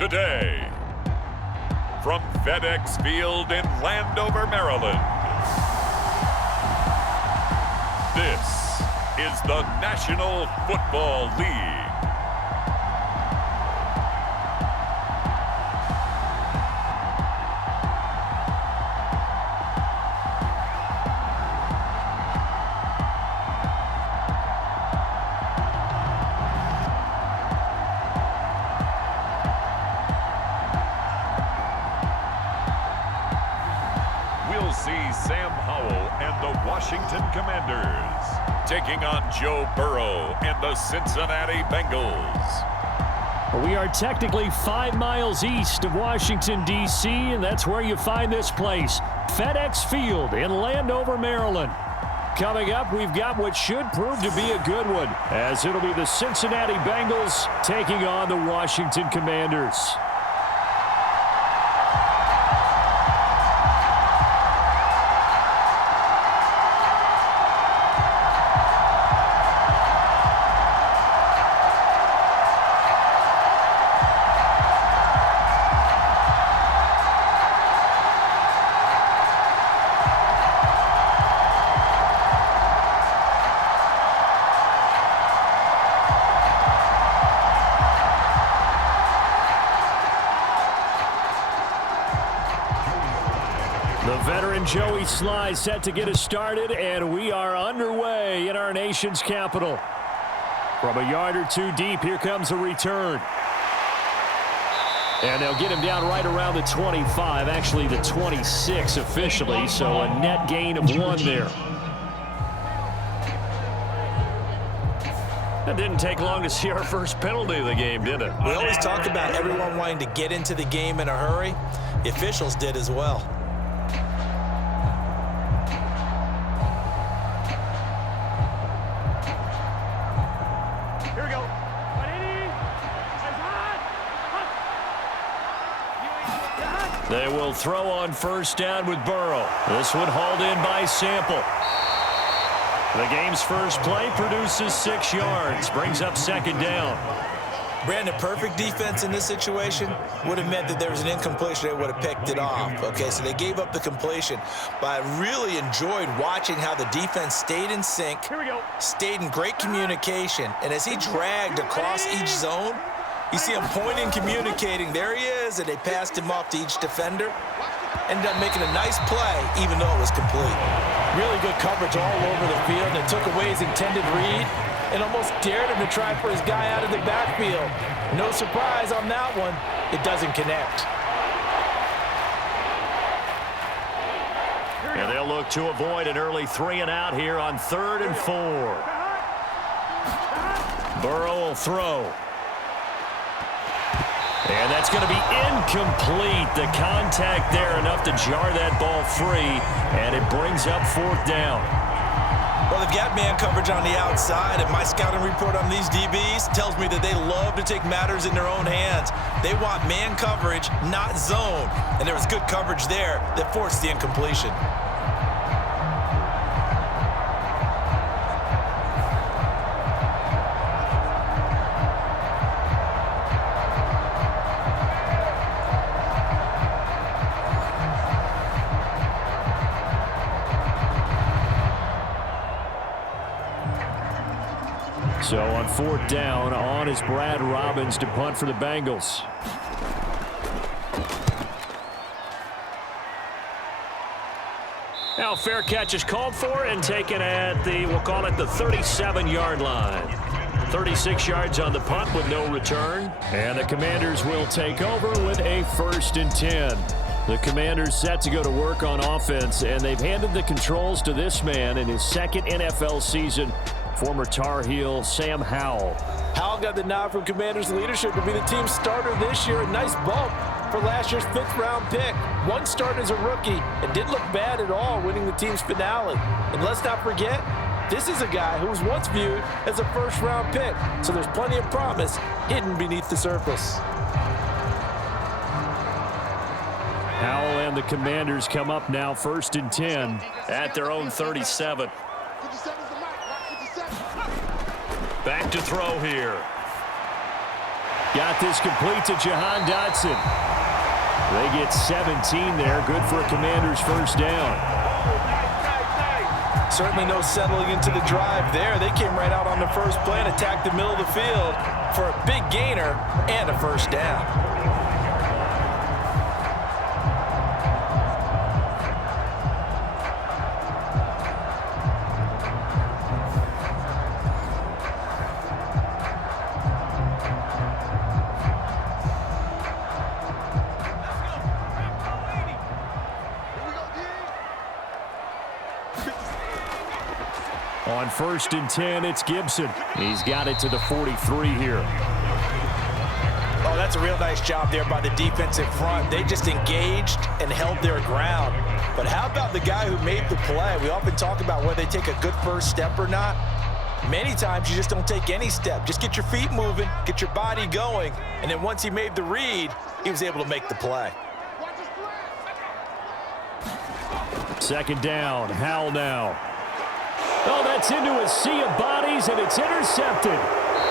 today. From FedExField in Landover, Maryland, this is the National Football League. We'll see Sam Howell and the Washington Commanders taking on Joe Burrow and the Cincinnati Bengals. We are technically 5 miles east of Washington, D.C., and that's where you find this place, FedExField in Landover, Maryland. Coming up, we've got what should prove to be a good one, as it'll be the Cincinnati Bengals taking on the Washington Commanders. The veteran Joey Sly set to get us started, and we are underway in our nation's capital. From a yard or two deep, here comes a return. And they'll get him down right around the 25, actually the 26 officially, so a net gain of 1 there. It didn't take long to see our first penalty of the game, did it? We always talk about everyone wanting to get into the game in a hurry. The officials did as well. They will throw on first down with Burrow. This one hauled in by Sample. The game's first play produces 6 yards, brings up second down. Brandon, perfect defense in this situation would have meant that there was an incompletion. They would have picked it off. Okay, so they gave up the completion. But I really enjoyed watching how the defense stayed in sync, stayed in great communication, and as he dragged across each zone, you see him pointing, communicating. There he is, and they passed him off to each defender. Ended up making a nice play, even though it was complete. Really good coverage all over the field. It took away his intended read and almost dared him to try for his guy out of the backfield. No surprise on that one. It doesn't connect. And they'll look to avoid an early 3 and out here on 3rd and 4. Burrow will throw. And that's going to be incomplete. The contact there enough to jar that ball free, and it brings up 4th down. Well, they've got man coverage on the outside, and my scouting report on these DBs tells me that they love to take matters in their own hands. They want man coverage, not zone. And there was good coverage there that forced the incompletion. So on 4th down, on is Brad Robbins to punt for the Bengals. Now fair catch is called for and taken at the, we'll call it the 37-yard line. 36 yards on the punt with no return. And the Commanders will take over with a 1st and 10. The Commanders set to go to work on offense, and they've handed the controls to this man in his 2nd NFL season, former Tar Heel Sam Howell. Howell got the nod from Commanders leadership to be the team's starter this year. A nice bump for last year's 5th-round pick. 1 start as a rookie and didn't look bad at all, winning the team's finale. And let's not forget, this is a guy who was once viewed as a 1st-round pick. So there's plenty of promise hidden beneath the surface. Howell and the Commanders come up now 1st and 10 at their own 37. Back to throw here. Got this complete to Jahan Dotson. They get 17 there. Good for a Commanders first down. Certainly no settling into the drive there. They came right out on the first play and attacked the middle of the field for a big gainer and a first down. On 1st and 10, it's Gibson. He's got it to the 43 here. Oh, that's a real nice job there by the defensive front. They just engaged and held their ground. But how about the guy who made the play? We often talk about whether they take a good first step or not. Many times you just don't take any step. Just get your feet moving, get your body going, and then once he made the read, he was able to make the play. 2nd down, Howell now. Oh, that's into a sea of bodies, and it's intercepted.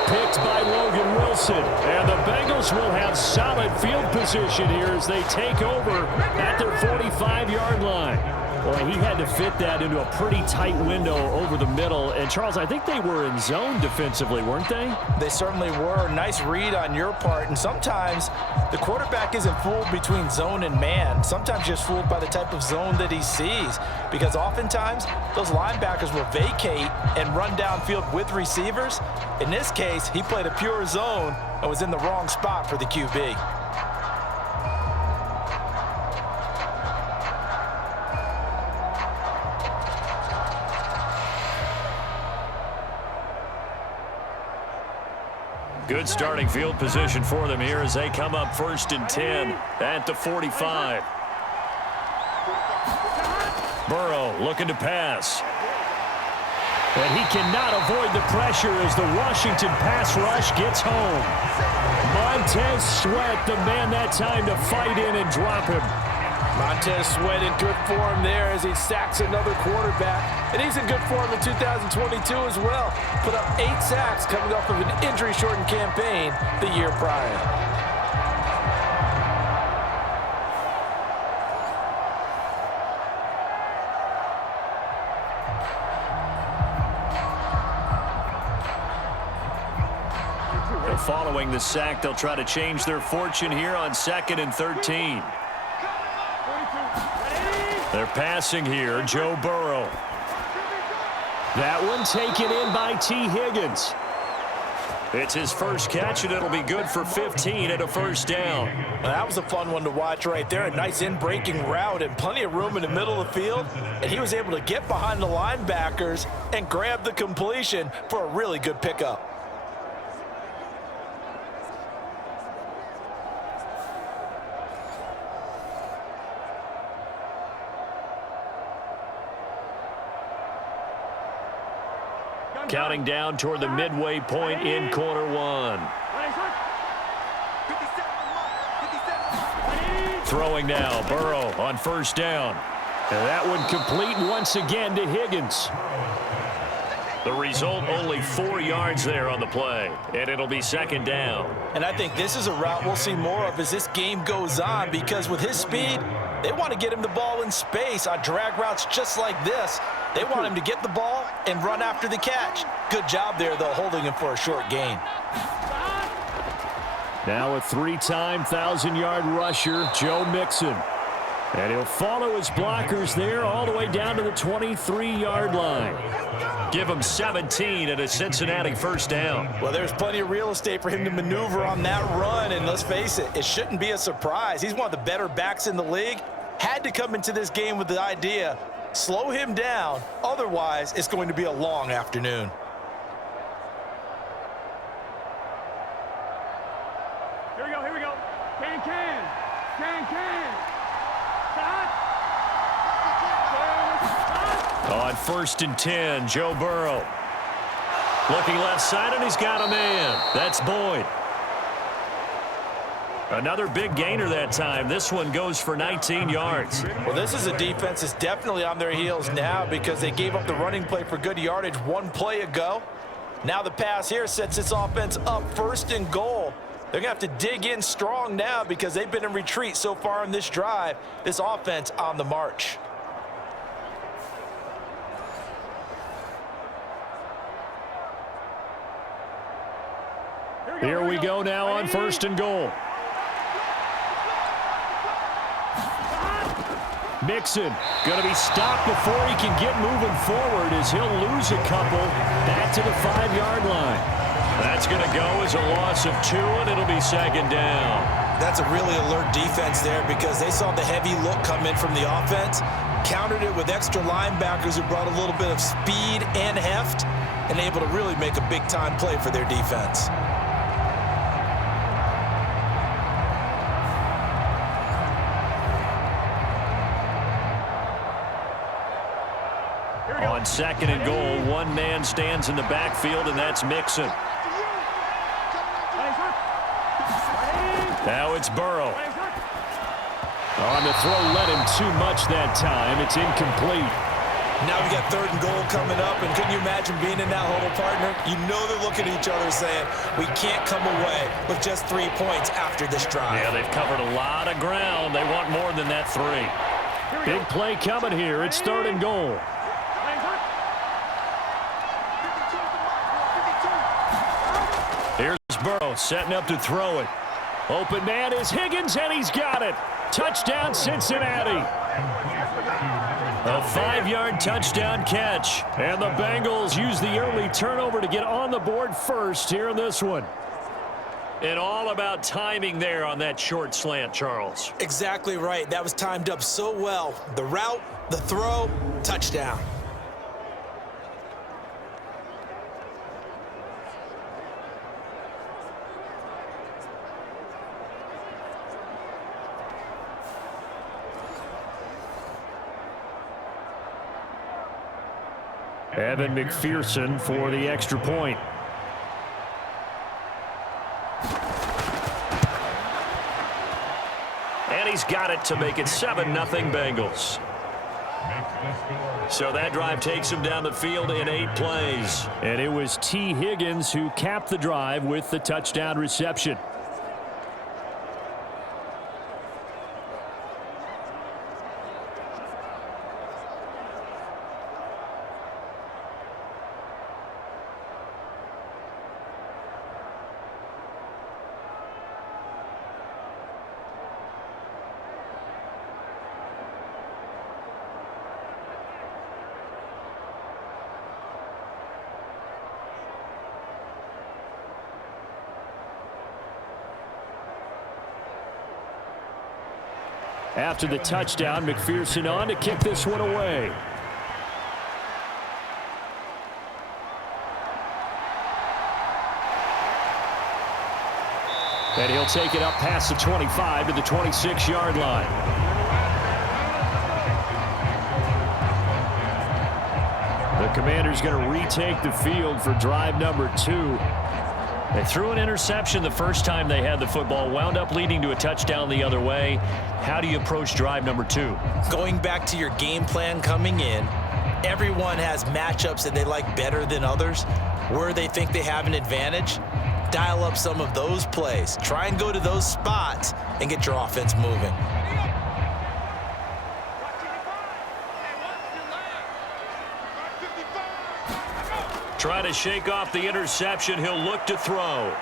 Picked by Logan Wilson. And the Bengals will have solid field position here as they take over at their 45-yard line. Boy, he had to fit that into a pretty tight window over the middle. And, Charles, I think they were in zone defensively, weren't they? They certainly were. Nice read on your part. And sometimes the quarterback isn't fooled between zone and man. Sometimes just fooled by the type of zone that he sees. Because oftentimes those linebackers will vacate and run downfield with receivers. In this case, he played a pure zone and was in the wrong spot for the QB. Good starting field position for them here as they come up 1st and 10 at the 45. Burrow looking to pass. And he cannot avoid the pressure as the Washington pass rush gets home. Montez Sweat, the man that time to fight in and drop him. Montez Sweat in good form there as he sacks another quarterback. And he's in good form in 2022 as well. Put up 8 sacks coming off of an injury-shortened campaign the year prior. Following the sack, they'll try to change their fortune here on 2nd and 13. They're passing here, Joe Burrow. That one taken in by T. Higgins. It's his first catch, and it'll be good for 15 and a first down. Well, that was a fun one to watch right there. A nice in-breaking route and plenty of room in the middle of the field. And he was able to get behind the linebackers and grab the completion for a really good pickup. Counting down toward the midway point in quarter one. Throwing now, Burrow on first down. And that one complete once again to Higgins. The result, only 4 yards there on the play, and it'll be 2nd down. And I think this is a route we'll see more of as this game goes on, because with his speed, they want to get him the ball in space on drag routes just like this. They want him to get the ball and run after the catch. Good job there, though, holding him for a short gain. Now a 3-time 1,000-yard rusher, Joe Mixon. And he'll follow his blockers there all the way down to the 23-yard line. Give him 17 and a Cincinnati first down. Well, there's plenty of real estate for him to maneuver on that run, and let's face it, it shouldn't be a surprise. He's one of the better backs in the league. Had to come into this game with the idea, slow him down, otherwise it's going to be a long afternoon. Here we go. Can. On 1st and 10, Joe Burrow. Looking left side, and he's got a man. That's Boyd. Another big gainer that time. This one goes for 19 yards. Well, this is a defense that's definitely on their heels now because they gave up the running play for good yardage one play ago. Now the pass here sets this offense up 1st and goal. They're going to have to dig in strong now because they've been in retreat so far in this drive. This offense on the march. Here we go now on 1st and goal. Mixon going to be stopped before he can get moving forward as he'll lose a couple back to the 5-yard line. That's going to go as a loss of 2, and it'll be 2nd down. That's a really alert defense there because they saw the heavy look come in from the offense, countered it with extra linebackers who brought a little bit of speed and heft, and able to really make a big-time play for their defense. On 2nd and goal, one man stands in the backfield, and that's Mixon. Now it's Burrow. On the throw, let him too much that time. It's incomplete. Now we got 3rd and goal coming up, and couldn't you imagine being in that huddle, partner? You know they're looking at each other saying, we can't come away with just 3 points after this drive. Yeah, they've covered a lot of ground. They want more than that 3. Big play coming here. It's 3rd and goal. Here's Burrow setting up to throw it. Open man is Higgins, and he's got it. Touchdown, Cincinnati. A 5-yard touchdown catch. And the Bengals use the early turnover to get on the board first here in this one. And all about timing there on that short slant, Charles. Exactly right. That was timed up so well. The route, the throw, touchdown. Evan McPherson for the extra point. And he's got it to make it 7-0 Bengals. So that drive takes him down the field in 8 plays. And it was T. Higgins who capped the drive with the touchdown reception. After the touchdown, McPherson on to kick this one away. And he'll take it up past the 25 to the 26-yard line. The Commanders going to retake the field for drive number 2. They threw an interception the first time they had the football, wound up leading to a touchdown the other way. How do you approach drive number 2? Going back to your game plan coming in, everyone has matchups that they like better than others. Where they think they have an advantage, dial up some of those plays. Try and go to those spots and get your offense moving. Try to shake off the interception. He'll look to throw.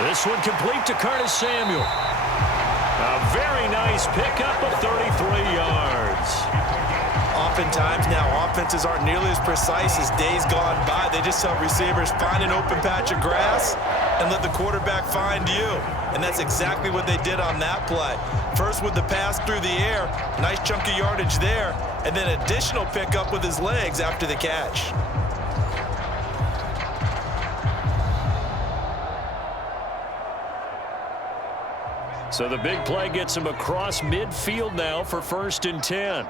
This one complete to Curtis Samuel. A very nice pickup of 33 yards. Oftentimes now offenses aren't nearly as precise as days gone by. They just tell receivers, find an open patch of grass and let the quarterback find you. And that's exactly what they did on that play. First with the pass through the air, nice chunk of yardage there, and then additional pickup with his legs after the catch. So the big play gets him across midfield now for 1st and 10.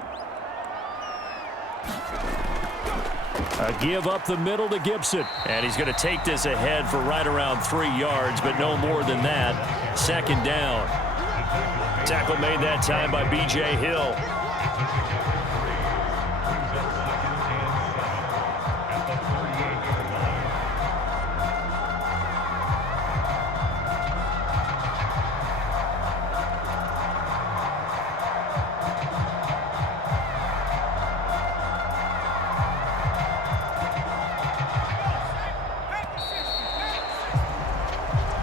A give up the middle to Gibson. And he's going to take this ahead for right around 3 yards, but no more than that. 2nd down. Tackle made that time by B.J. Hill.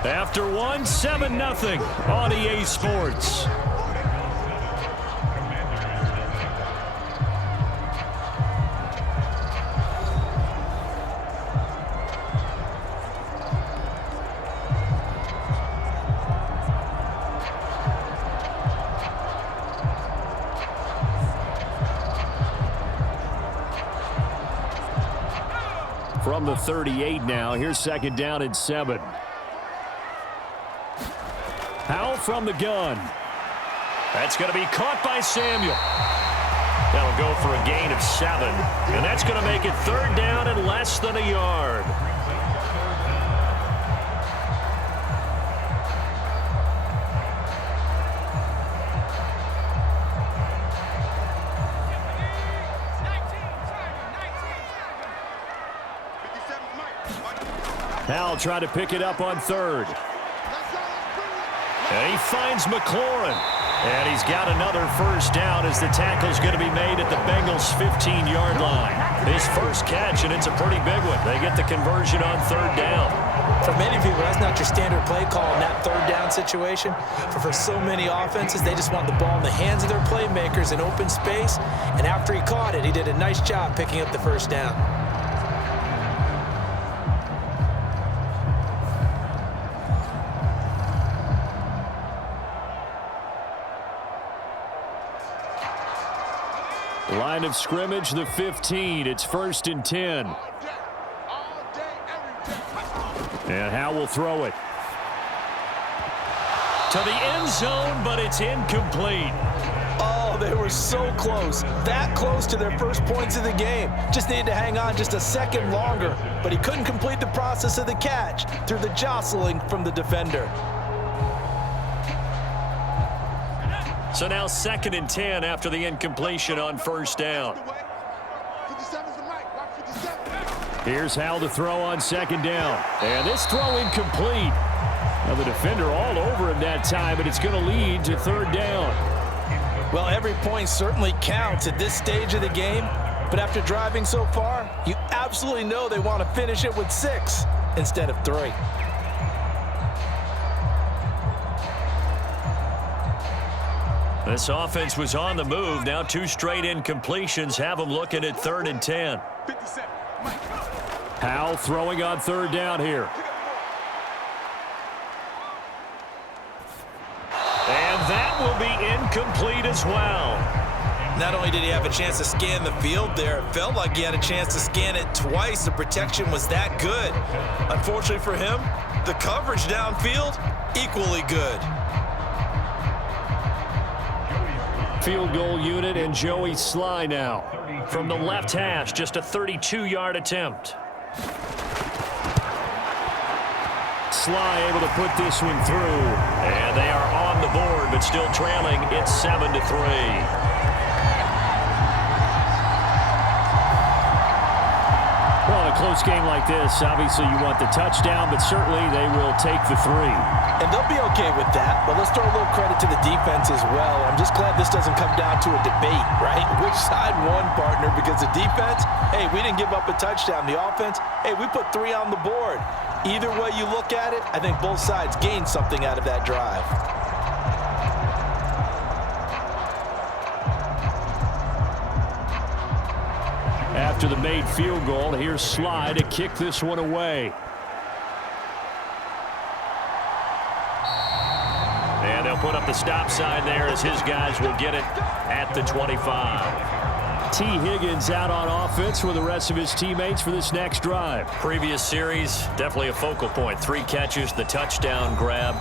After one, 7-0 on EA Sports. From the 38 now, here's 2nd down and 7. Powell from the gun. That's going to be caught by Samuel. That'll go for a gain of 7. And that's going to make it 3rd down and less than a yard. Powell trying to pick it up on 3rd. And he finds McLaurin. And he's got another 1st down as the tackle's going to be made at the Bengals' 15-yard line. His first catch, and it's a pretty big one. They get the conversion on 3rd down. For many people, that's not your standard play call in that 3rd down situation. For so many offenses, they just want the ball in the hands of their playmakers in open space. And after he caught it, he did a nice job picking up the 1st down. Line of scrimmage, the 15. It's 1st and 10. And Howe will throw it to the end zone, but it's incomplete. Oh, they were so close. That close to their first points of the game. Just needed to hang on just a second longer. But he couldn't complete the process of the catch through the jostling from the defender. So now 2nd and 10 after the incompletion on 1st down. Here's Howe to throw on 2nd down. And this throw incomplete. Now the defender all over him that time, and it's going to lead to 3rd down. Well, every point certainly counts at this stage of the game. But after driving so far, you absolutely know they want to finish it with 6 instead of 3. This offense was on the move. Now 2 straight incompletions have them looking at 3rd and 10. Powell throwing on 3rd down here. And that will be incomplete as well. Not only did he have a chance to scan the field there, it felt like he had a chance to scan it twice. The protection was that good. Unfortunately for him, the coverage downfield, equally good. Field goal unit and Joey Sly now. From the left hash, just a 32-yard attempt. Sly able to put this one through. And they are on the board, but still trailing. It's 7-3. Well, in a close game like this, obviously you want the touchdown, but certainly they will take the 3. And they'll be okay with that, but let's throw a little credit to the defense as well. I'm just glad this doesn't come down to a debate, right? Which side won, partner? Because the defense, hey, we didn't give up a touchdown. The offense, hey, we put 3 on the board. Either way you look at it, I think both sides gained something out of that drive. After the made field goal, here's Sly to kick this one away. And they'll put up the stop sign there as his guys will get it at the 25. T. Higgins out on offense with the rest of his teammates for this next drive. Previous series, definitely a focal point. 3 catches, the touchdown grab.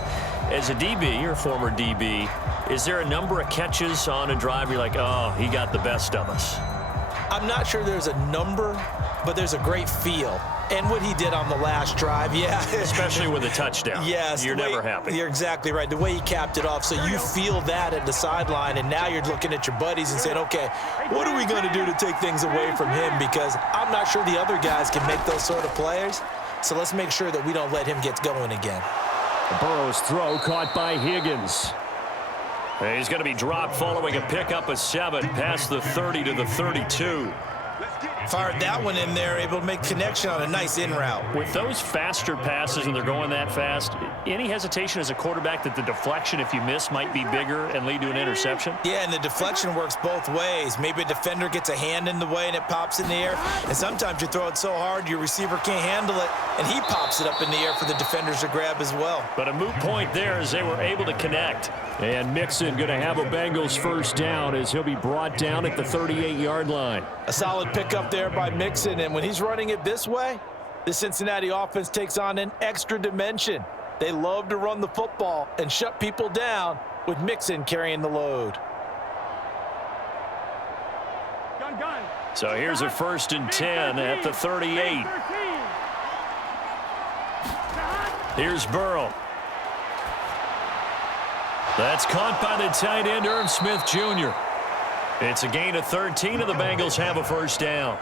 As a DB, or former DB, is there a number of catches on a drive you're like, oh, he got the best of us? I'm not sure there's a number, but there's a great feel. And what he did on the last drive, yeah. Especially with a touchdown. Yes. You're never happy. You're exactly right. The way he capped it off, so you feel that at the sideline, and now you're looking at your buddies and saying, okay, what are we going to do to take things away from him? Because I'm not sure the other guys can make those sort of plays. So let's make sure that we don't let him get going again. Burrow's throw caught by Higgins. And he's going to be dropped following a pickup of 7 past the 30 to the 32. Fired that one in there, able to make connection on a nice in route. With those faster passes and they're going that fast, any hesitation as a quarterback that the deflection, if you miss, might be bigger and lead to an interception? Yeah, and the deflection works both ways. Maybe a defender gets a hand in the way and it pops in the air, and sometimes you throw it so hard your receiver can't handle it, and he pops it up in the air for the defenders to grab as well. But a moot point there as they were able to connect. And Mixon going to have a Bengals first down as he'll be brought down at the 38-yard line. A solid pickup there by Mixon, and when he's running it this way, the Cincinnati offense takes on an extra dimension. They love to run the football and shut people down with Mixon carrying the load. Gun. So here's a 1st and 10 at the 38. Here's Burrow. That's caught by the tight end, Irv Smith Jr. It's a gain of 13, and the Bengals have a first down.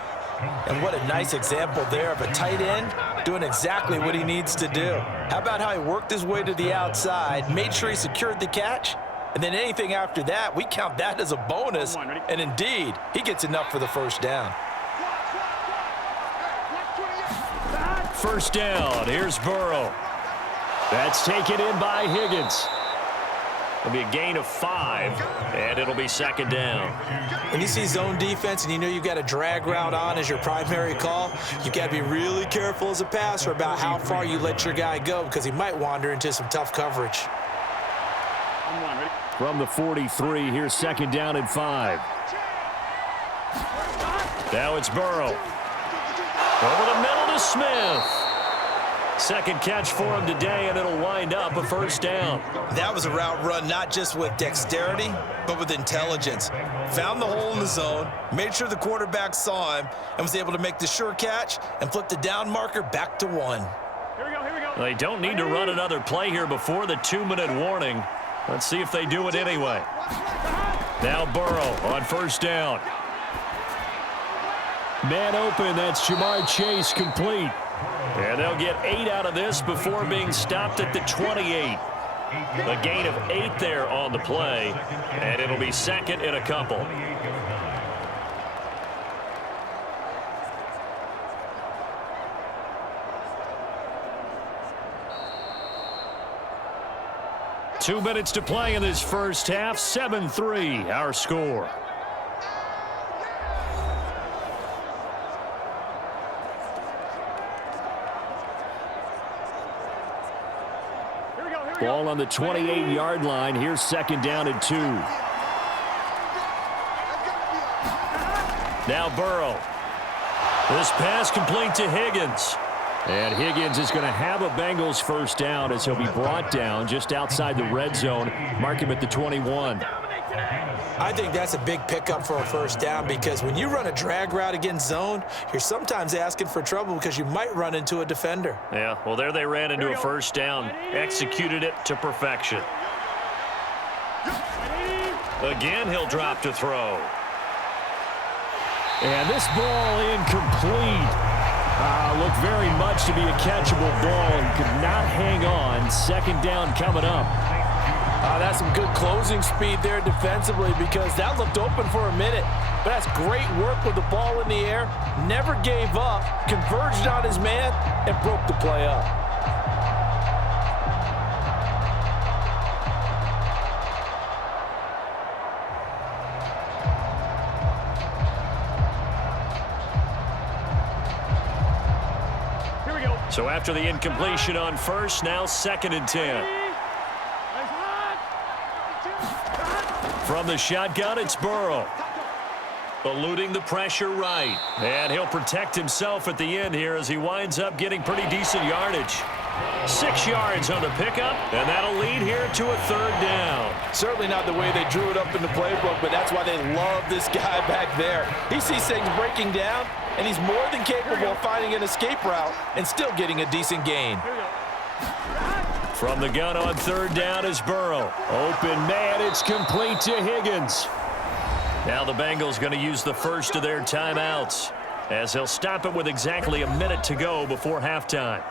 And what a nice example there of a tight end doing exactly what he needs to do. How about how he worked his way to the outside, made sure he secured the catch, and then anything after that, we count that as a bonus. And indeed, he gets enough for the first down. First down, here's Burrow. That's taken in by Higgins. It'll be a gain of 5, and it'll be 2nd down. When you see zone defense and you know you've got a drag route on as your primary call, you've got to be really careful as a passer about how far you let your guy go because he might wander into some tough coverage. From the 43, here's 2nd down and 5. Now it's Burrow. Over the middle to Smith. Second catch for him today, and it'll wind up a first down. That was a route run not just with dexterity, but with intelligence. Found the hole in the zone, made sure the quarterback saw him, and was able to make the sure catch and flip the down marker back to 1. Here we go. They don't need to run another play here before the 2-minute warning. Let's see if they do it anyway. Now Burrow on first down. Man open, that's Jamar Chase complete. And they'll get 8 out of this before being stopped at the 28. A gain of 8 there on the play, and it'll be 2nd and a couple. Two minutes to play in this first half. 7-3, our score. Ball on the 28-yard line. Here's 2nd down and 2. Now Burrow. This pass complete to Higgins. And Higgins is going to have a Bengals first down as he'll be brought down just outside the red zone. Mark him at the 21. I think that's a big pickup for a first down because when you run a drag route against zone, you're sometimes asking for trouble because you might run into a defender. Yeah, well, there they ran into a first down. Executed it to perfection. Again, he'll drop to throw. And this ball incomplete. Looked very much to be a catchable ball and could not hang on. 2nd down coming up. That's some good closing speed there defensively because that looked open for a minute. But that's great work with the ball in the air. Never gave up, converged on his man, and broke the play up. So after the incompletion on first, now 2nd and 10. From the shotgun, it's Burrow. Eluding the pressure right. And he'll protect himself at the end here as he winds up getting pretty decent yardage. 6 yards on the pickup, and that'll lead here to a 3rd down. Certainly not the way they drew it up in the playbook, but that's why they love this guy back there. He sees things breaking down, and he's more than capable of finding an escape route and still getting a decent gain. From the gun on 3rd down is Burrow. Open man, it's complete to Higgins. Now the Bengals going to use the first of their timeouts as they'll stop it with exactly a minute to go before halftime.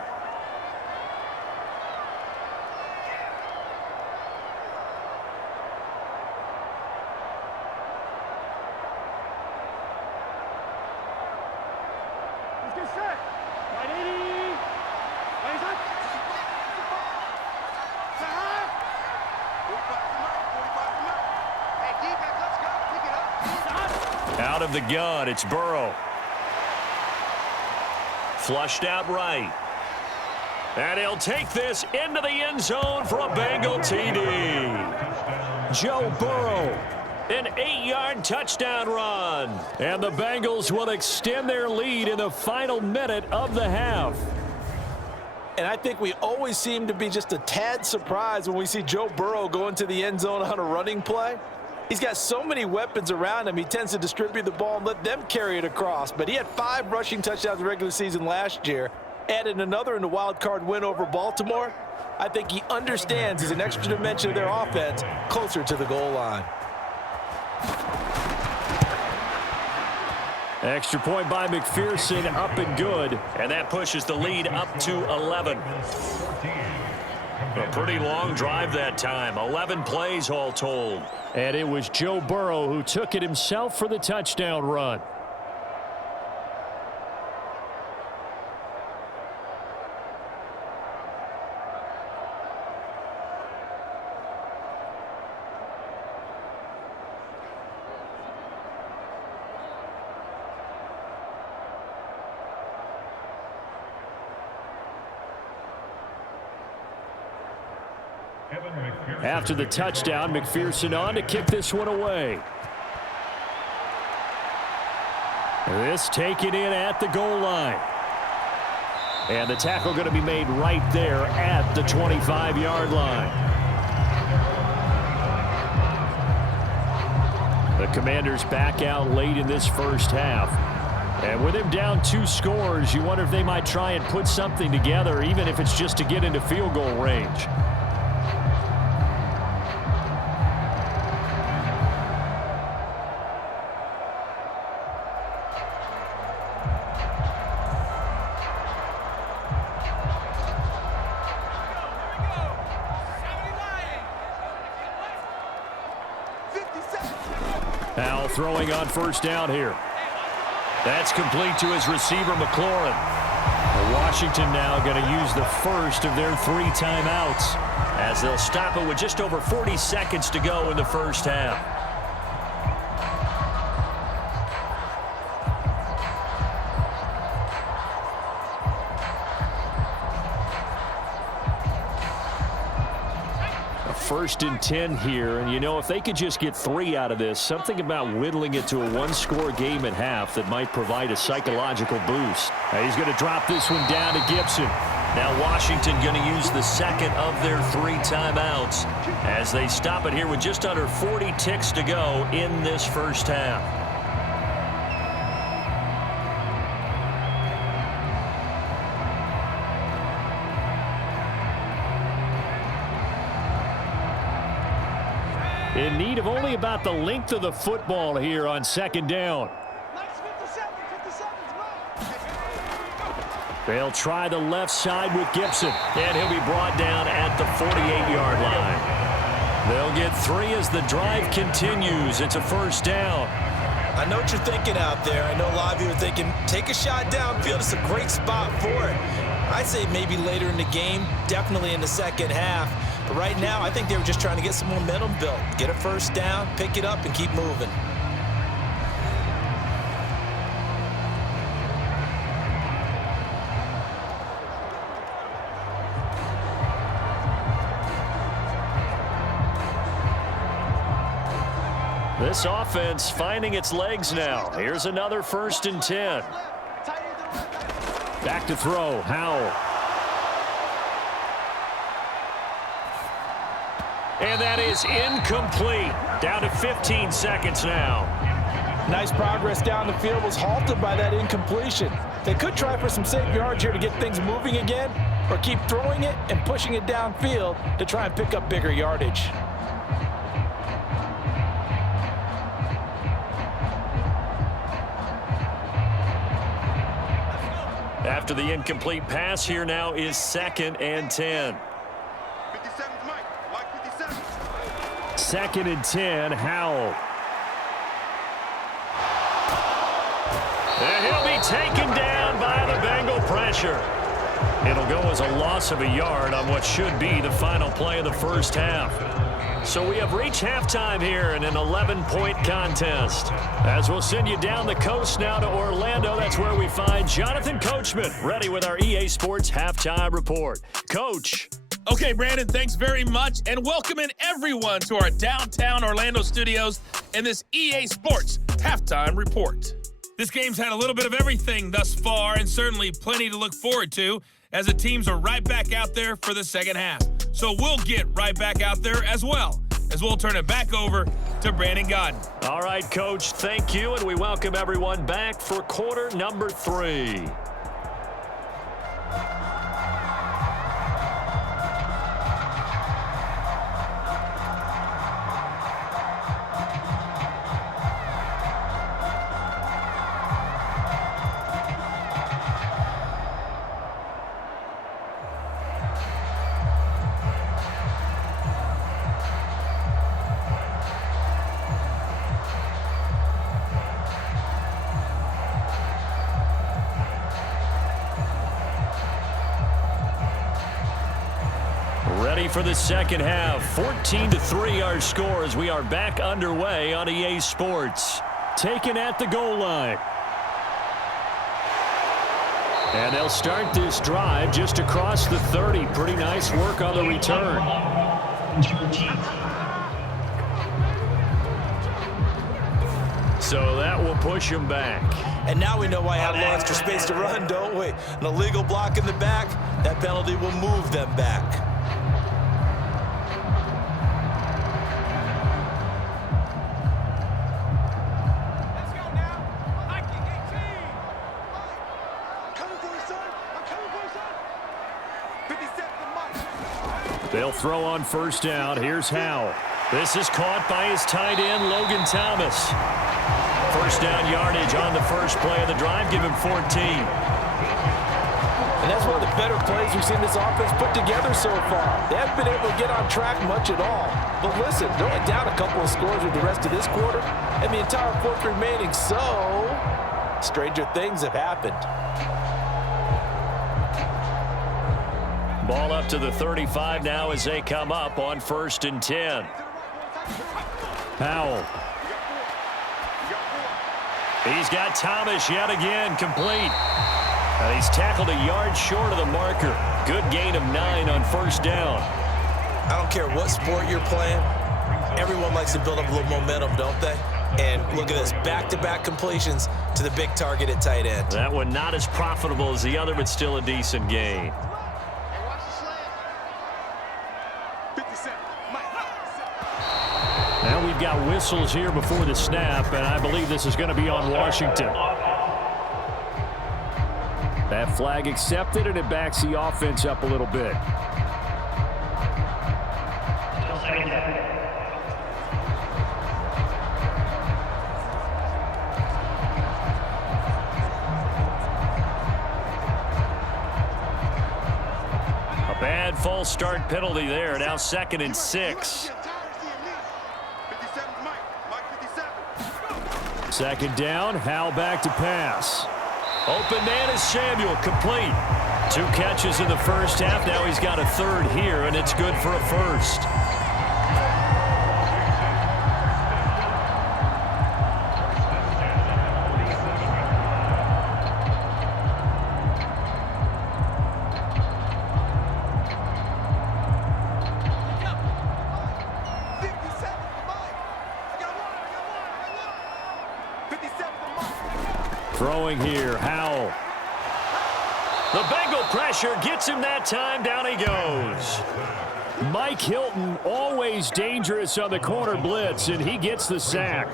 Out of the gun, it's Burrow. Flushed out right. And he'll take this into the end zone for a Bengal TD. Joe Burrow, an 8-yard touchdown run. And the Bengals will extend their lead in the final minute of the half. And I think we always seem to be just a tad surprised when we see Joe Burrow go into the end zone on a running play. He's got so many weapons around him. He tends to distribute the ball and let them carry it across. But he had 5 rushing touchdowns in the regular season last year. Added another in the wild card win over Baltimore. I think he understands he's an extra dimension of their offense closer to the goal line. Extra point by McPherson, up and good. And that pushes the lead up to 11. A pretty long drive that time. 11 plays all told. And it was Joe Burrow who took it himself for the touchdown run. After the touchdown, McPherson on to kick this one away. This taken in at the goal line. And the tackle going to be made right there at the 25-yard line. The Commanders back out late in this first half. And with him down 2 scores, you wonder if they might try and put something together, even if it's just to get into field goal range. Now throwing on first down here. That's complete to his receiver, McLaurin. Washington now going to use the first of their 3 timeouts as they'll stop it with just over 40 seconds to go in the first half. First and 10 here, and you know, if they could just get 3 out of this, something about whittling it to a 1-score game at half that might provide a psychological boost. He's going to drop this one down to Gibson. Now Washington going to use the second of their 3 timeouts as they stop it here with just under 40 ticks to go in this first half. In need of only about the length of the football here on second down. They'll try the left side with Gibson, and he'll be brought down at the 48-yard line. They'll get 3 as the drive continues. It's a first down. I know what you're thinking out there. I know a lot of you are thinking, take a shot downfield. It's a great spot for it. I'd say maybe later in the game, definitely in the second half. But right now, I think they were just trying to get some momentum built. Get a first down, pick it up, and keep moving. This offense finding its legs now. Here's another first and 10. Back to throw, Howell. And that is incomplete. Down to 15 seconds now. Nice progress down the field, was halted by that incompletion. They could try for some safe yards here to get things moving again, or keep throwing it and pushing it downfield to try and pick up bigger yardage. After the incomplete pass, here now is 2nd and 10. 2nd and 10, Howell. And he'll be taken down by the Bengal pressure. It'll go as a loss of a yard on what should be the final play of the first half. So we have reached halftime here in an 11-point contest. As we'll send you down the coast now to Orlando, that's where we find Jonathan Coachman, ready with our EA Sports Halftime Report. Coach. Okay, Brandon, thanks very much, and welcoming everyone to our downtown Orlando studios and this EA Sports Halftime Report. This game's had a little bit of everything thus far, and certainly plenty to look forward to, as the teams are right back out there for the second half. So we'll get right back out there as well, as we'll turn it back over to Brandon Godden. All right, Coach, thank you, and we welcome everyone back for quarter number 3. Ready for the second half. 14-3 our score as we are back underway on EA Sports. Taken at the goal line. And they'll start this drive just across the 30. Pretty nice work on the return. So that will push him back. And now we know why I have a little extra space to run, don't we? An illegal block in the back, that penalty will move them back. They'll throw on first down. Here's Howe. This is caught by his tight end, Logan Thomas. First down yardage on the first play of the drive. Give him 14. And that's one of the better plays we've seen this offense put together so far. They haven't been able to get on track much at all. But listen, they're only down a couple of scores with the rest of this quarter and the entire fourth remaining. So, stranger things have happened. Ball up to the 35 now as they come up on 1st and 10. Powell. He's got Thomas yet again, complete. And he's tackled a yard short of the marker. Good gain of 9 on first down. I don't care what sport you're playing. Everyone likes to build up a little momentum, don't they? And look at this, back-to-back completions to the big target at tight end. That one not as profitable as the other, but still a decent gain. Now we've got whistles here before the snap, and I believe this is going to be on Washington. That flag accepted, and it backs the offense up a little bit. A bad false start penalty there. Now 2nd and 6. 2nd down, Howe back to pass. Open man is Samuel, complete. 2 catches in the first half. Now he's got a 3rd here, and it's good for a 1st. Throwing here, Howell. The Bengal pressure gets him that time. Down he goes. Mike Hilton, always dangerous on the corner blitz, and he gets the sack.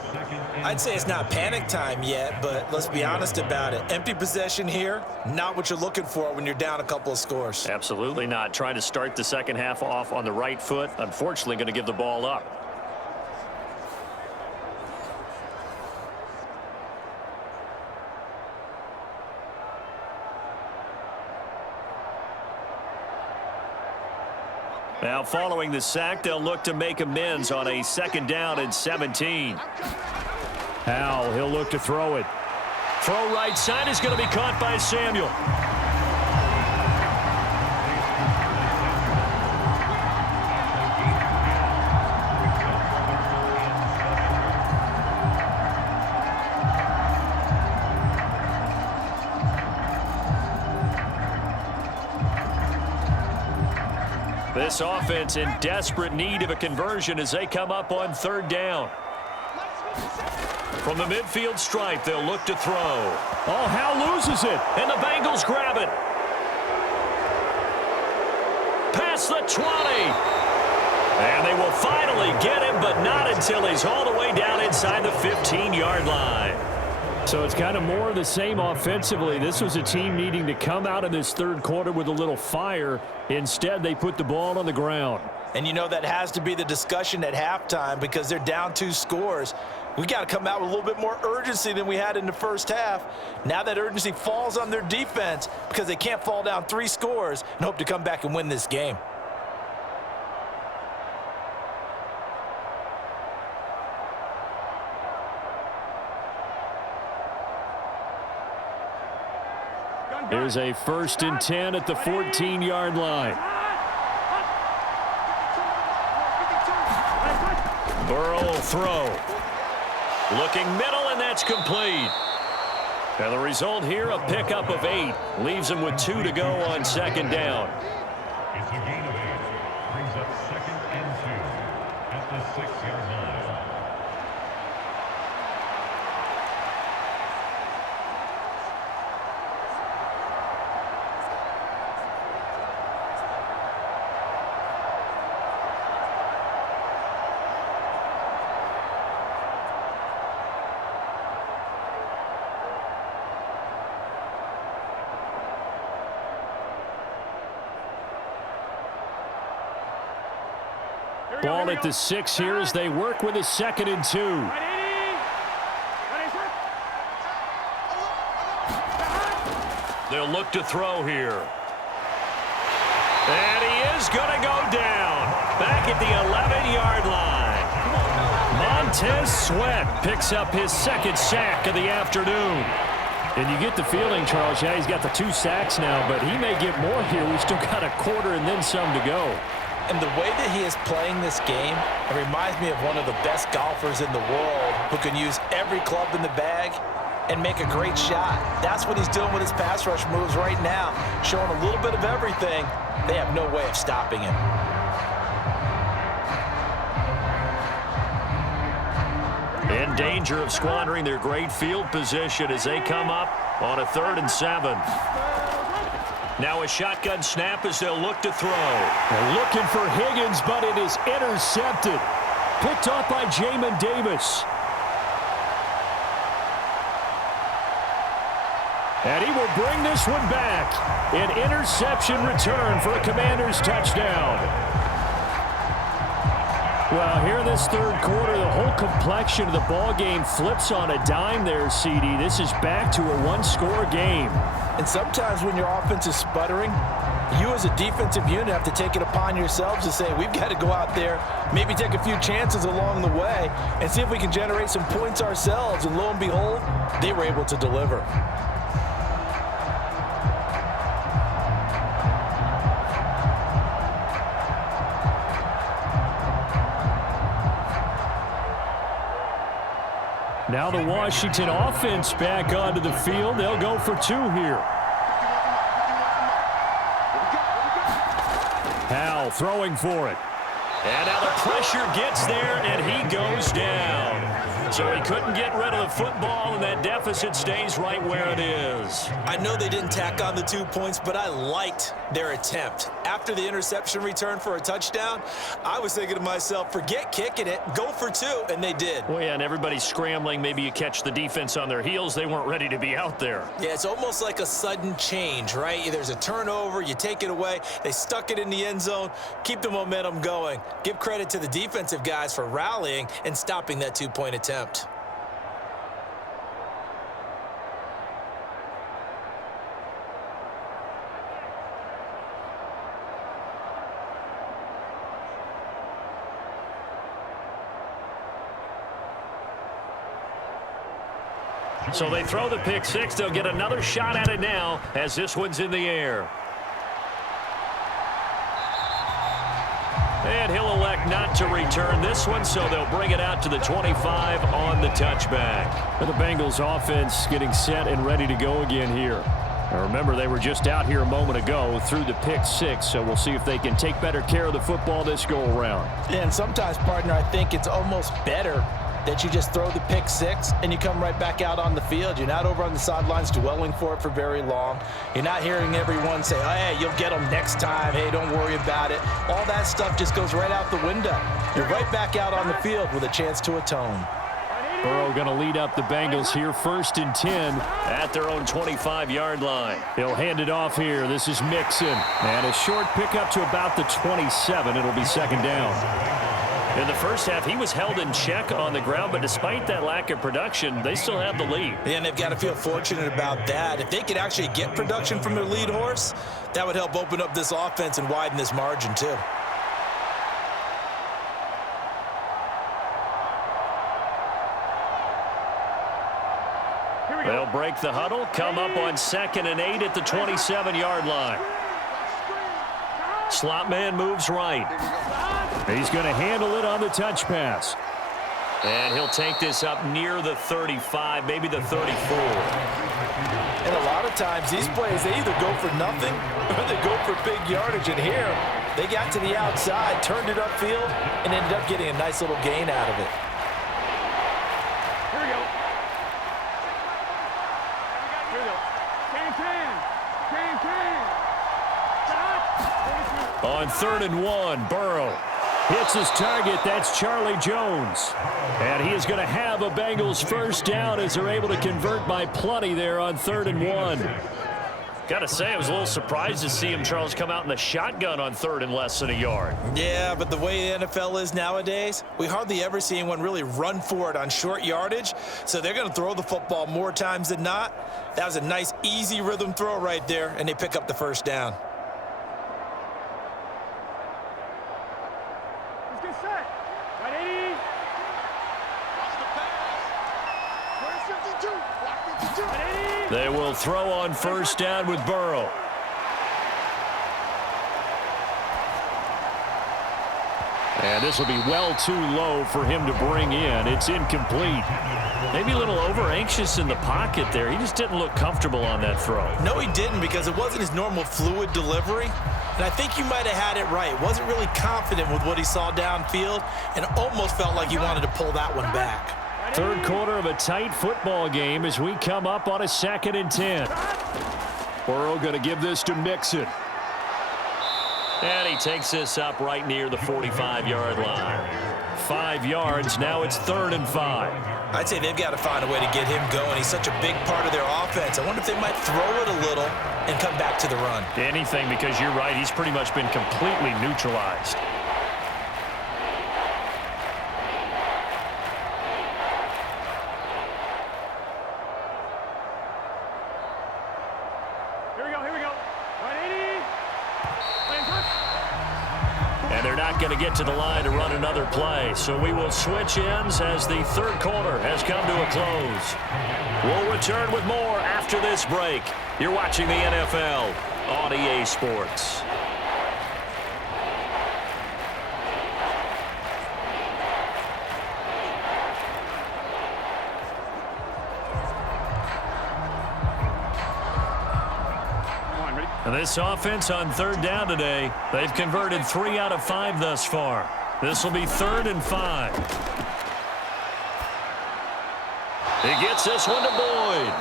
I'd say it's not panic time yet, but let's be honest about it. Empty possession here, not what you're looking for when you're down a couple of scores. Absolutely not. Trying to start the second half off on the right foot. Unfortunately, going to give the ball up. Now following the sack, they'll look to make amends on a 2nd down and 17. Howell, he'll look to throw it. Throw right side is going to be caught by Samuel. This offense in desperate need of a conversion as they come up on 3rd down. From the midfield stripe, they'll look to throw. Oh, Howe loses it, and the Bengals grab it. Past the 20. And they will finally get him, but not until he's all the way down inside the 15-yard line. So it's kind of more of the same offensively. This was a team needing to come out in this 3rd quarter with a little fire. Instead, they put the ball on the ground. And you know that has to be the discussion at halftime because they're down 2 scores. We got to come out with a little bit more urgency than we had in the first half. Now that urgency falls on their defense because they can't fall down 3 scores and hope to come back and win this game. Here's a 1st and 10 at the 14-yard line. Burrow will throw. Looking middle, and that's complete. And the result here, a pickup of 8. Leaves him with 2 to go on 2nd down. It's a gain of 8. Brings up 2nd and 2 at the 6-yard line. Ball at the 6 here as they work with a 2nd and 2. They'll look to throw here. And he is going to go down. Back at the 11-yard line. Montez Sweat picks up his 2nd sack of the afternoon. And you get the feeling, Charles, yeah, he's got the 2 sacks now, but he may get more here. We've still got a quarter and then some to go. And the way that he is playing this game, it reminds me of one of the best golfers in the world who can use every club in the bag and make a great shot. That's what he's doing with his pass rush moves right now, showing a little bit of everything. They have no way of stopping him. In danger of squandering their great field position as they come up on a 3rd and 7. Now a shotgun snap as they'll look to throw. They're looking for Higgins, but it is intercepted. Picked off by Jamin Davis. And he will bring this one back. An interception return for a Commanders touchdown. Well, here in this 3rd quarter, the whole complexion of the ball game flips on a dime there, CD. This is back to a 1-score game. And sometimes when your offense is sputtering, you as a defensive unit have to take it upon yourselves to say, we've got to go out there, maybe take a few chances along the way, and see if we can generate some points ourselves. And lo and behold, they were able to deliver. Now the Washington offense back onto the field. They'll go for 2 here. Howell throwing for it. And now the pressure gets there, and he goes down. So he couldn't get rid of the football, and that deficit stays right where it is. I know they didn't tack on the 2 points, but I liked their attempt. After the interception return for a touchdown, I was thinking to myself, forget kicking it, go for 2, and they did. Well, yeah, and everybody's scrambling. Maybe you catch the defense on their heels. They weren't ready to be out there. Yeah, it's almost like a sudden change, right? There's a turnover, you take it away, they stuck it in the end zone, keep the momentum going. Give credit to the defensive guys for rallying and stopping that 2-point attempt. So they throw the pick 6. They'll get another shot at it now as this one's in the air. And he'll elect not to return this one, so they'll bring it out to the 25 on the touchback. And the Bengals offense getting set and ready to go again here. Remember, they were just out here a moment ago through the pick 6, so we'll see if they can take better care of the football this go-around. Yeah, and sometimes, partner, I think it's almost better that you just throw the pick 6 and you come right back out on the field. You're not over on the sidelines dwelling for it for very long. You're not hearing everyone say, oh, hey, you'll get them next time. Hey, don't worry about it. All that stuff just goes right out the window. You're right back out on the field with a chance to atone. Burrow going to lead up the Bengals here, 1st and 10 at their own 25-yard line. He'll hand it off here. This is Mixon. And a short pickup to about the 27. It'll be 2nd down. In the first half, he was held in check on the ground, but despite that lack of production, they still have the lead. Yeah, and they've got to feel fortunate about that. If they could actually get production from their lead horse, that would help open up this offense and widen this margin, too. They'll break the huddle, come up on 2nd and 8 at the 27-yard line. Slot man moves right. He's going to handle it on the touch pass. And he'll take this up near the 35, maybe the 34. And a lot of times, these plays, they either go for nothing or they go for big yardage. And here, they got to the outside, turned it upfield, and ended up getting a nice little gain out of it. Here we go. Here we go. Can. On 3rd and 1, Burrow hits his target. That's Charlie Jones. And he is going to have a Bengals first down as they're able to convert by plenty there on 3rd and 1. Got to say, I was a little surprised to see him, Charles, come out in the shotgun on 3rd and less than a yard. Yeah, but the way the NFL is nowadays, we hardly ever see anyone really run for it on short yardage. So they're going to throw the football more times than not. That was a nice, easy rhythm throw right there, and they pick up the first down. Let's get set. Right 80. Watch the pass. Where's 52? Block 52. Right 80. They will throw on first down with Burrow. And this will be well too low for him to bring in. It's incomplete. Maybe a little over-anxious in the pocket there. He just didn't look comfortable on that throw. No, he didn't, because it wasn't his normal fluid delivery. And I think you might have had it right. Wasn't really confident with what he saw downfield and almost felt like he wanted to pull that one back. 3rd quarter of a tight football game as we come up on a 2nd and 10. Burrow going to give this to Mixon. And he takes this up right near the 45-yard line. 5 yards. Now it's 3rd and 5. I'd say they've got to find a way to get him going. He's such a big part of their offense. I wonder if they might throw it a little and come back to the run. Anything, because you're right. He's pretty much been completely neutralized. And they're not going to get to the line to run another play. So we will switch ends as the 3rd quarter has come to a close. We'll return with more after this break. You're watching the NFL on EA Sports. And this offense on 3rd down today, they've converted 3 out of 5 thus far. This will be 3rd and 5. He gets this one to Boyd.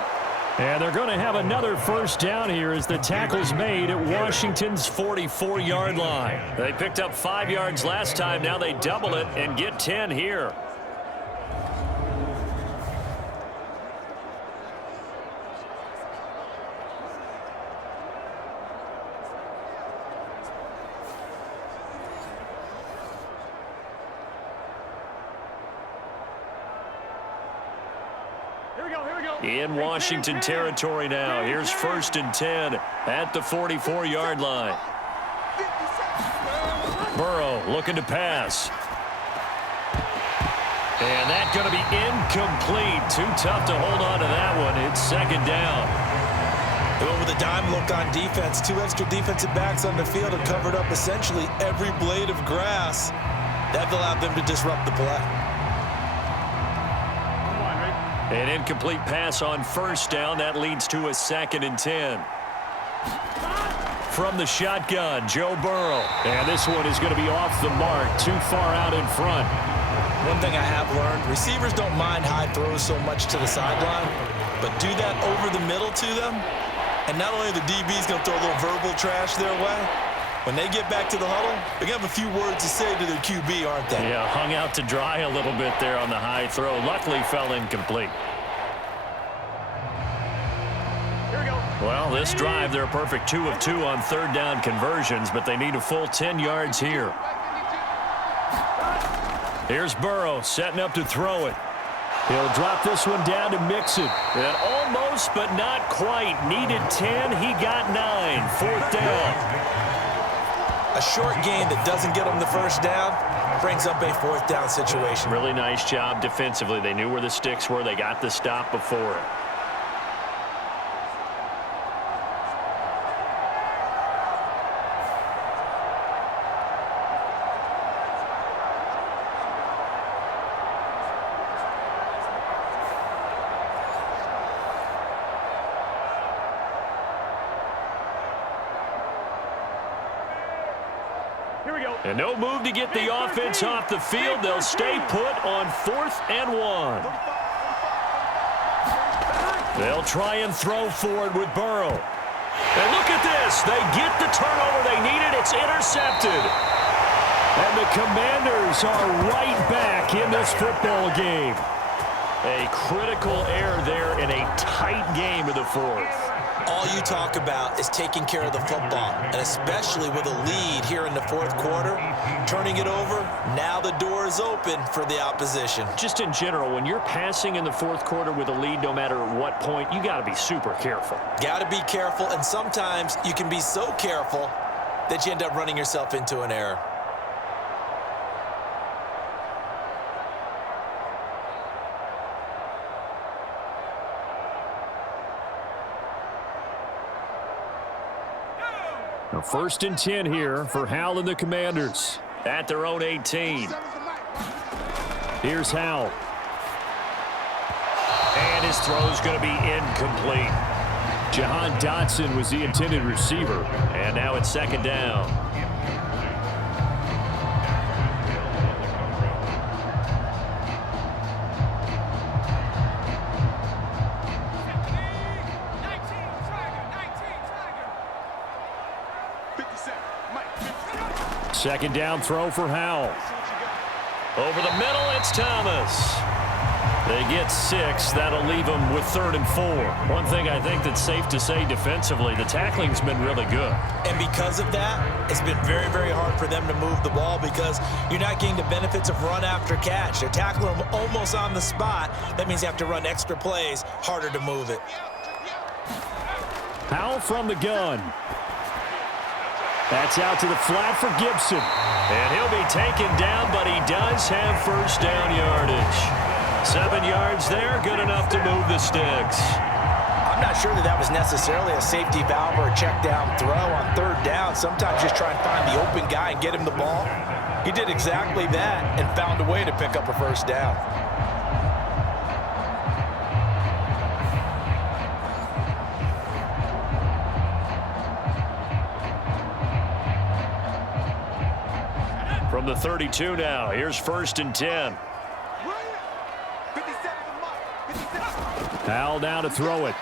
And they're going to have another first down here as the tackle's made at Washington's 44-yard line. They picked up 5 yards last time. Now they double it and get 10 here. In Washington territory now. Here's 1st and 10 at the 44-yard line. Burrow looking to pass. And that's going to be incomplete. Too tough to hold on to that one. It's 2nd down. They went with a dime look on defense. 2 extra defensive backs on the field and covered up essentially every blade of grass. That allowed them to disrupt the play. An incomplete pass on 1st down. That leads to a 2nd and 10. From the shotgun, Joe Burrow. And this one is going to be off the mark, too far out in front. One thing I have learned, receivers don't mind high throws so much to the sideline, but do that over the middle to them, and not only are the DBs going to throw a little verbal trash their way, when they get back to the huddle, they're going to have a few words to say to their QB, aren't they? Yeah, hung out to dry a little bit there on the high throw. Luckily fell incomplete. Well, this drive, they're a perfect 2 of 2 on third down conversions, but they need a full 10 yards here. Here's Burrow setting up to throw it. He'll drop this one down to Mixon. And almost, but not quite. Needed 10. He got 9. Fourth down. A short gain that doesn't get them the first down brings up a fourth down situation. Really nice job defensively. They knew where the sticks were. They got the stop before it. And no move to get the offense off the field. They'll stay put on 4th and 1. They'll try and throw forward with Burrow. And look at this. They get the turnover they needed. It's intercepted. And the Commanders are right back in this football game. A critical error there in a tight game in the 4th. All you talk about is taking care of the football, and especially with a lead here in the 4th quarter, turning it over, now the door is open for the opposition. Just in general, when you're passing in the 4th quarter with a lead, no matter what point, you got to be super careful. Got to be careful, and sometimes you can be so careful that you end up running yourself into an error. Now 1st and 10 here for Howell and the Commanders. At their own 18. Here's Howell. And his throw's going to be incomplete. Jahan Dotson was the intended receiver. And now it's 2nd down. Second down throw for Howell. Over the middle, it's Thomas. They get 6. That'll leave them with 3rd and 4. One thing I think that's safe to say defensively, the tackling's been really good. And because of that, it's been very, very hard for them to move the ball because you're not getting the benefits of run after catch. They're tackling them almost on the spot. That means you have to run extra plays, harder to move it. Howell from the gun. That's out to the flat for Gibson. And he'll be taken down, but he does have 1st down yardage. 7 yards there, good enough to move the sticks. I'm not sure that was necessarily a safety valve or a check down throw on 3rd down. Sometimes just try and find the open guy and get him the ball. He did exactly that and found a way to pick up a 1st down. From the 32 now, here's 1st and 10. Howell now to throw it.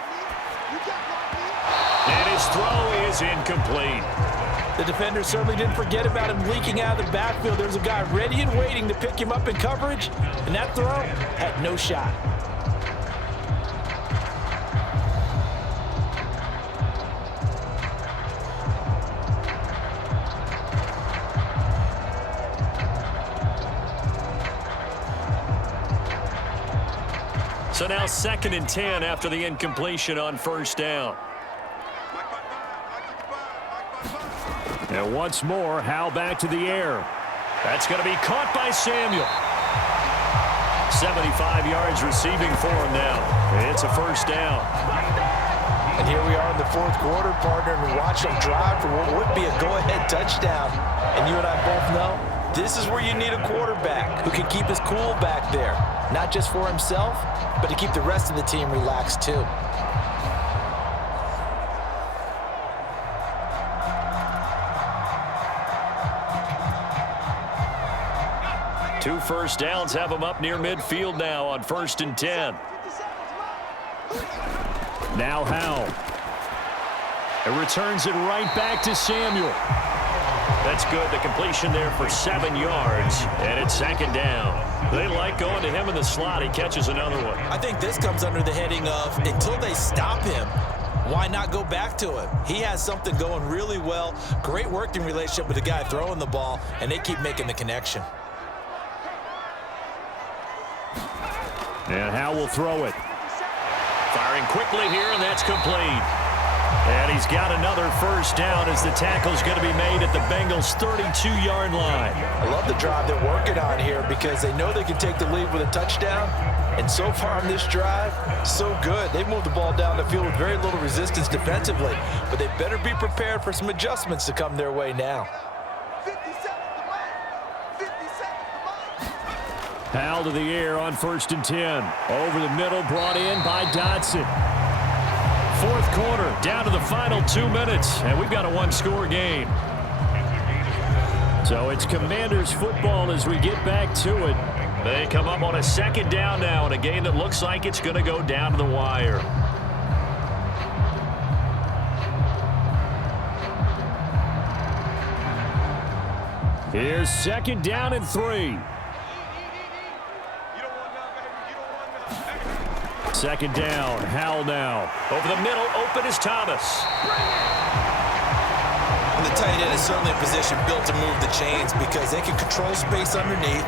And his throw is incomplete. The defender certainly didn't forget about him leaking out of the backfield. There's a guy ready and waiting to pick him up in coverage, and that throw had no shot. So now 2nd and 10 after the incompletion on 1st down. And once more, Howell back to the air. That's going to be caught by Samuel. 75 yards receiving for him now. It's a 1st down. And here we are in the 4th quarter, partner, and watch them drive for what would be a go-ahead touchdown. And you and I both know this is where you need a quarterback who can keep his cool back there. Not just for himself, but to keep the rest of the team relaxed too. 2 first downs have them up near midfield now on 1st and 10. Now Howell. It returns it right back to Samuel. That's good. The completion there for 7 yards, and it's 2nd down. They like going to him in the slot. He catches another one. I think this comes under the heading of until they stop him, why not go back to him? He has something going really well. Great working relationship with the guy throwing the ball, and they keep making the connection. And Howell will throw it. Firing quickly here, and that's complete. And he's got another first down as the tackle's going to be made at the Bengals' 32-yard line. I love the drive they're working on here because they know they can take the lead with a touchdown. And so far on this drive, so good. They've moved the ball down the field with very little resistance defensively. But they better be prepared for some adjustments to come their way now. Howell to the air on 1st and 10. Over the middle, brought in by Dodson. 4th quarter, down to the final 2 minutes, and we've got a 1-score game. So it's Commanders football as we get back to it. They come up on a 2nd down now in a game that looks like it's going to go down to the wire. Here's 2nd down and 3. 2nd down, Howell now. Over the middle, open is Thomas. And the tight end is certainly a position built to move the chains because they can control space underneath.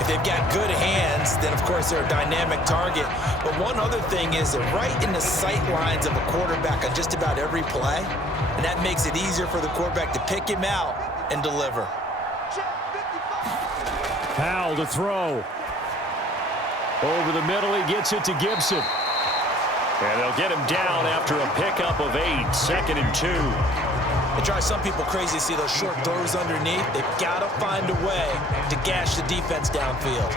If they've got good hands, then of course they're a dynamic target. But one other thing is they're right in the sight lines of a quarterback on just about every play. And that makes it easier for the quarterback to pick him out and deliver. Howell to throw. Over the middle, he gets it to Gibson. And they'll get him down after a pickup of 8, 2nd and 2. It drives some people crazy to see those short throws underneath. They've got to find a way to gash the defense downfield.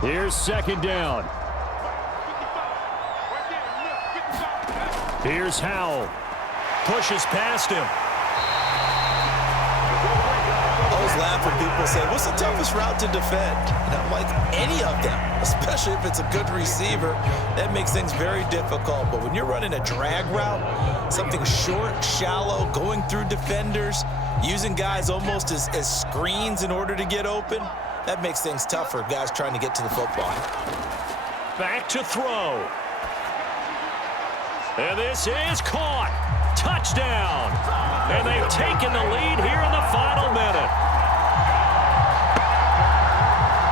Here's 2nd down. Here's Howell. Pushes past him. Laugh when people say, what's the toughest route to defend? And I'm like, any of them, especially if it's a good receiver. That makes things very difficult. But when you're running a drag route, something short, shallow, going through defenders, using guys almost as screens in order to get open, that makes things tough for guys trying to get to the football. Back to throw. And this is caught. Touchdown. And they've taken the lead here in the final minute.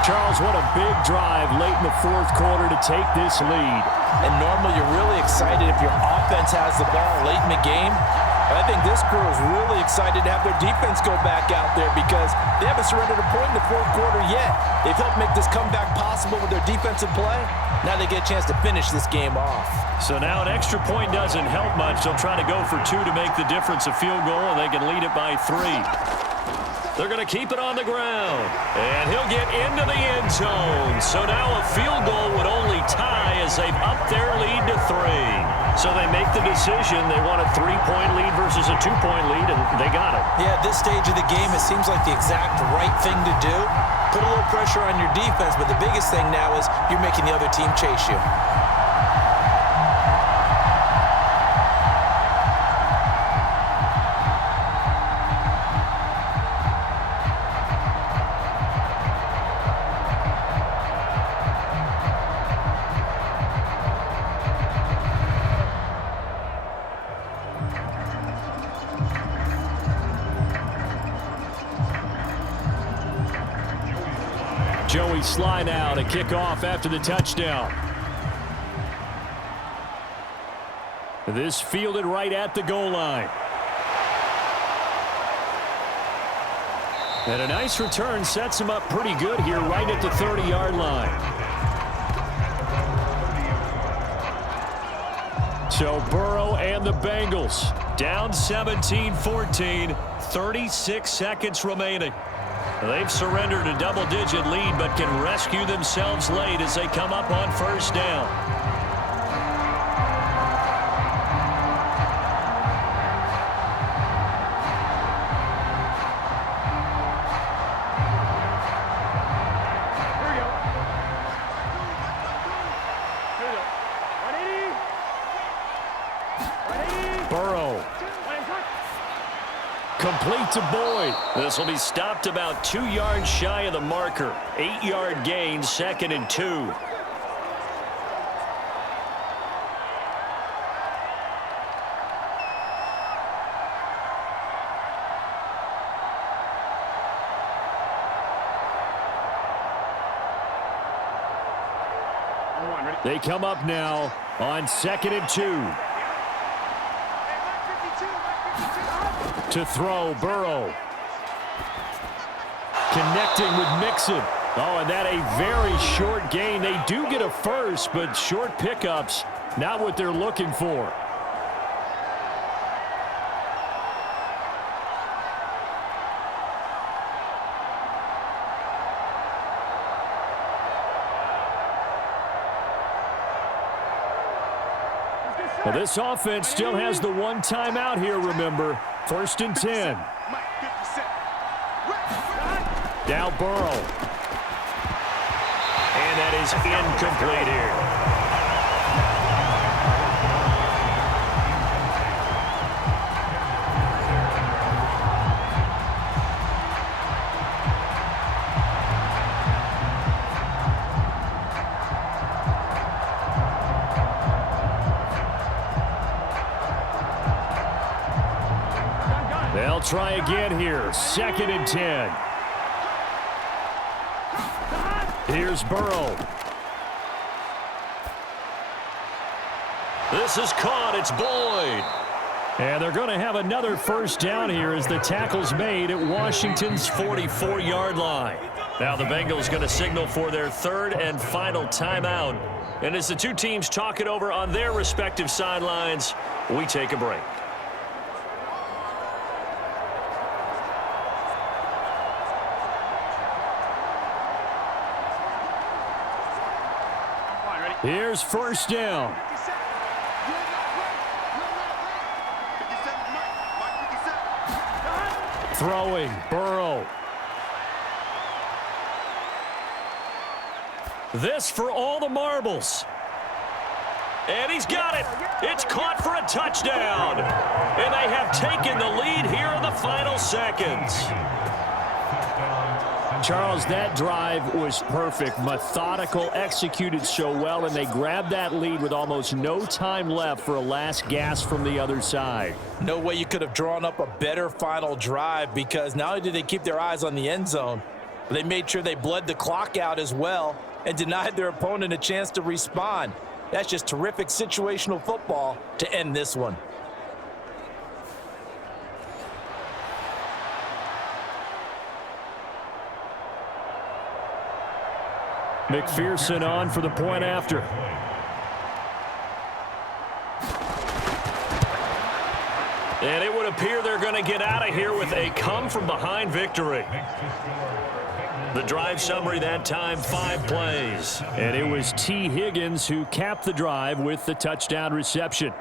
Charles, what a big drive late in the 4th quarter to take this lead. And normally you're really excited if your offense has the ball late in the game. But I think this crew is really excited to have their defense go back out there because they haven't surrendered a point in the 4th quarter yet. They've helped make this comeback possible with their defensive play. Now they get a chance to finish this game off. So now an extra point doesn't help much. They'll try to go for 2 to make the difference a field goal, and they can lead it by 3. They're going to keep it on the ground. And he'll get into the end zone. So now a field goal would only tie as they've upped their lead to 3. So they make the decision. They want a 3-point lead versus a 2-point lead, and they got it. Yeah, at this stage of the game, it seems like the exact right thing to do. Put a little pressure on your defense, but the biggest thing now is you're making the other team chase you. Joey Sly now to kick off after the touchdown. This fielded right at the goal line. And a nice return sets him up pretty good here right at the 30-yard line. So Burrow and the Bengals down 17-14, 36 seconds remaining. They've surrendered a double-digit lead, but can rescue themselves late as they come up on 1st down. Complete to Boyd. This will be stopped about 2 yards shy of the marker. 8-yard gain, 2nd and 2. They come up now on 2nd and 2. To throw, Burrow. Connecting with Mixon. Oh, and that a very short gain. They do get a first, but short pickups, not what they're looking for. Well, this offense still has the one timeout here, remember. 1st and 10. Now Burrow. And that is incomplete here. They'll try again here. 2nd and 10. Here's Burrow. This is caught. It's Boyd. And they're going to have another first down here as the tackle's made at Washington's 44-yard line. Now the Bengals going to signal for their 3rd and final timeout. And as the two teams talk it over on their respective sidelines, we take a break. Here's 1st down. Throwing, Burrow. This for all the marbles. And he's got it. It's caught for a touchdown. And they have taken the lead here in the final seconds. Charles, that drive was perfect, methodical, executed so well, and they grabbed that lead with almost no time left for a last gasp from the other side. No way you could have drawn up a better final drive, because not only did they keep their eyes on the end zone, but they made sure they bled the clock out as well and denied their opponent a chance to respond. That's just terrific situational football to end this one. McPherson on for the point after. And it would appear they're going to get out of here with a come-from-behind victory. The drive summary that time, 5 plays. And it was T. Higgins who capped the drive with the touchdown reception.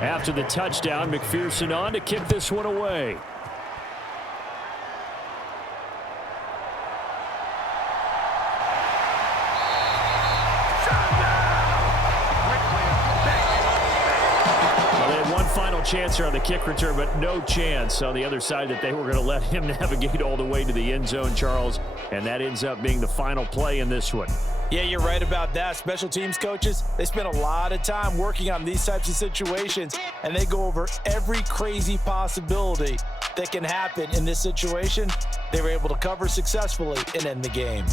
After the touchdown, McPherson on to kick this one away. Well, they had one final chance here on the kick return, but no chance on the other side that they were going to let him navigate all the way to the end zone, Charles. And that ends up being the final play in this one. Yeah, you're right about that. Special teams coaches, they spend a lot of time working on these types of situations, and they go over every crazy possibility that can happen in this situation. They were able to cover successfully and end the game.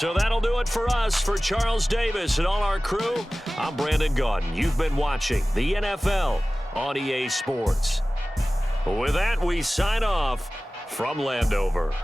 So that'll do it for us. For Charles Davis and all our crew, I'm Brandon Gaudin. You've been watching the NFL on EA Sports. With that, we sign off from Landover.